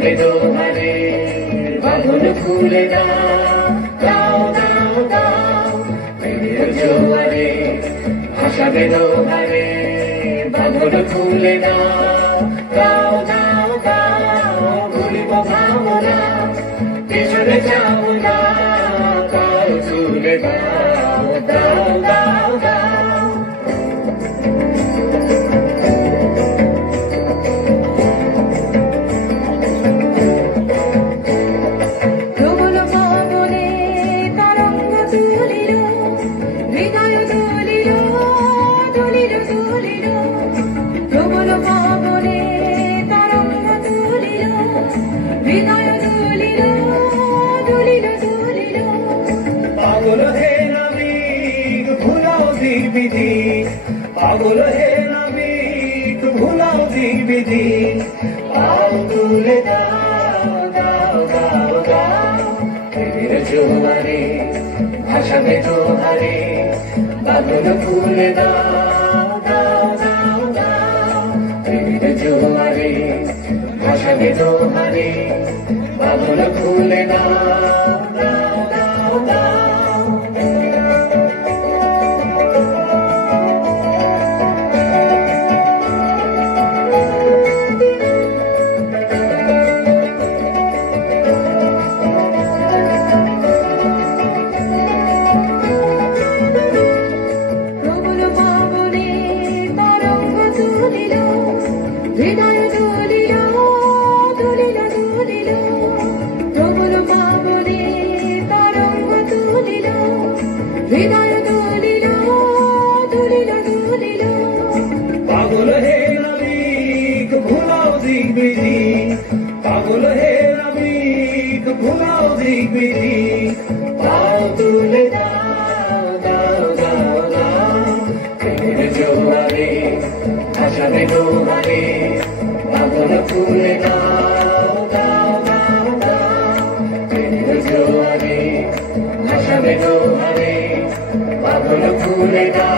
ভাসাবে দোহারে বাঁধন খুলে দাও দাও দাও দাও প্রেমের জোয়ারে ভাসাবে দোহারে বাঁধন খুলে দাও দাও দাও দাও ভুলিব ভাবনা পেছনে যাও না কাল তুলে দাও দাও দাও দাও পাগল হে নাবিক ভুলাও দিক বিধি পাগল হে নাবিক ভুলাও দিক বিধি পাও তুলে দাও দাও দাও দাও প্রেমের জোয়ারে ভাসাবে দোহারে বাঁধন খুলে দাও দাও দাও দাও প্রেমের জোয়ারে ভাসাবে দোহারে বাঁধন খুলে দাও দাও দাও দাও হৃদয় দুলিল দুলিল দুলিল প্রবল পাবনে তরঙ্গ তুলিল হৃদয় দুলিল দুলিল দুলিল পাগল হে নাবিক ভুলাও দিক বিধি পাগল হে নাবিক ভুলাও দিক বিধি পাও তুলে দাও দাও দাও দাও প্রেমের জোয়ারে ভাসাবে দোহারে বাঁধন খুলে দাও দাও দাও দাও প্রেমের জোয়ারে ভাসাবে দোহারে বাঁধন খুলে দাও